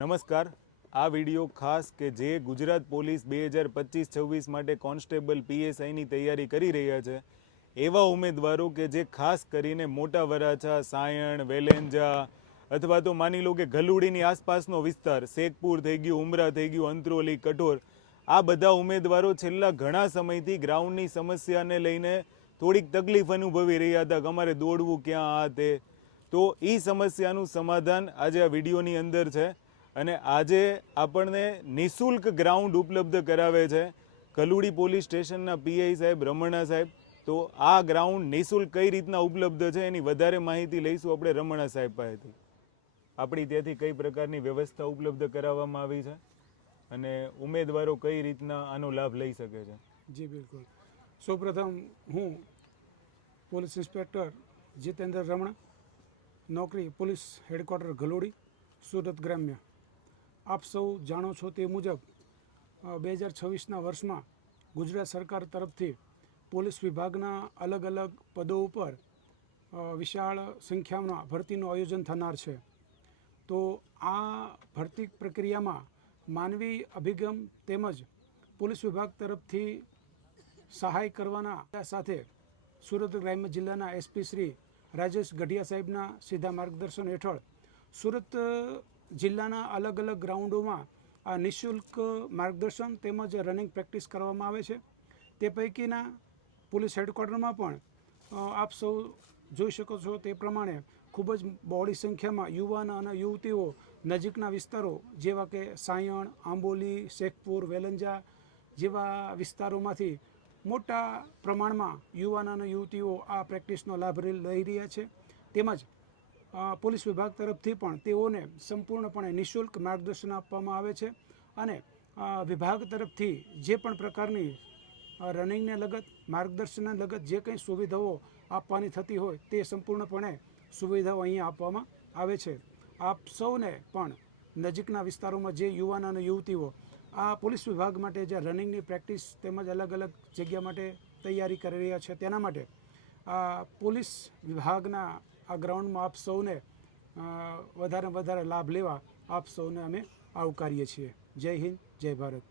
નમસ્કાર. આ વિડીયો ખાસ કે જે ગુજરાત પોલીસ 2025-26 માટે કોન્સ્ટેબલ પીએસઆઈની તૈયારી કરી રહ્યા છે એવા ઉમેદવારો કે જે ખાસ કરીને મોટા વરાછા, સાયણ, વેલેંજા અથવા તો માની લો કે ગલુડીની આસપાસનો વિસ્તાર, શેખપુર થઈ ગયું, ઉમરા થઈ ગયું, અંત્રોલી, કઠોર, આ બધા ઉમેદવારો છેલ્લા ઘણા સમયથી ગ્રાઉન્ડની સમસ્યાને લઈને થોડીક તકલીફ અનુભવી રહ્યા હતા કે અમારે દોડવું ક્યાં, આ તે. તો એ સમસ્યાનું સમાધાન આજે આ વિડીયોની અંદર છે અને આજે આપણને નિઃશુલ્ક ગ્રાઉન્ડ ઉપલબ્ધ કરાવે છે કલુડી પોલીસ સ્ટેશનના પીઆઈ સાહેબ રમણા સાહેબ. તો આ ગ્રાઉન્ડ નિઃશુલ્ક કઈ રીતના ઉપલબ્ધ છે એની વધારે માહિતી લઈશું આપણે રમણા સાહેબ પાસેથી. આપણી ત્યાંથી કઈ પ્રકારની વ્યવસ્થા ઉપલબ્ધ કરાવવામાં આવી છે અને ઉમેદવારો કઈ રીતના આનો લાભ લઈ શકે છે. જી બિલકુલ. સૌપ્રથમ હું પોલીસ ઇન્સ્પેક્ટર જીતેન્દ્ર રમણા, નોકરી પોલીસ હેડક્વાર્ટર ગલોડી, સુરત ગ્રામ્ય. આપ સૌ જાણો છો તે મુજબ 2026ના વર્ષમાં ગુજરાત સરકાર તરફથી પોલીસ વિભાગના અલગ અલગ પદો ઉપર વિશાળ સંખ્યામાં ભરતીનું આયોજન થનાર છે. તો આ ભરતી પ્રક્રિયામાં માનવી અભિગમ તેમજ પોલીસ વિભાગ તરફથી સહાય કરવાના સાથે સુરત ગ્રામ્ય જિલ્લાના એસપી શ્રી રાજેશ ગઢિયા સાહેબના સીધા માર્ગદર્શન હેઠળ સુરત જિલ્લાના અલગ અલગ ગ્રાઉન્ડોમાં આ નિઃશુલ્ક માર્ગદર્શન તેમજ રનિંગ પ્રેક્ટિસ કરવામાં આવે છે. તે પૈકીના પોલીસ હેડક્વાર્ટરમાં પણ આપ સૌ જોઈ શકો છો તે પ્રમાણે ખૂબ જ બહોળી સંખ્યામાં યુવાન અને યુવતીઓ નજીકના વિસ્તારો જેવા કે સાયણ, આંબોલી, શેખપુર, વેલંજા જેવા વિસ્તારોમાંથી મોટા પ્રમાણમાં યુવાન અને યુવતીઓ આ પ્રેક્ટિસનો લાભ લઈ રહ્યા છે. તેમજ પોલીસ વિભાગ તરફથી પણ તેઓને સંપૂર્ણપણે નિઃશુલ્ક માર્ગદર્શન આપવામાં આવે છે અને વિભાગ તરફથી જે પણ પ્રકારની રનિંગને લગત, માર્ગદર્શનને લગત જે કંઈ સુવિધાઓ આપવાની થતી હોય તે સંપૂર્ણપણે સુવિધાઓ અહીંયા આપવામાં આવે છે. આપ સૌને પણ નજીકના વિસ્તારોમાં જે યુવાન અને યુવતીઓ આ પોલીસ વિભાગ માટે જે રનિંગની પ્રેક્ટિસ તેમજ અલગ અલગ જગ્યા માટે તૈયારી કરી રહ્યા છે તેના માટે આ પોલીસ વિભાગના આ ગ્રાઉન્ડમાં આપ સૌને વધારે લાભ લેવા આપ સૌને અમે આવકારીએ છીએ. જય હિન્દ, જય ભારત.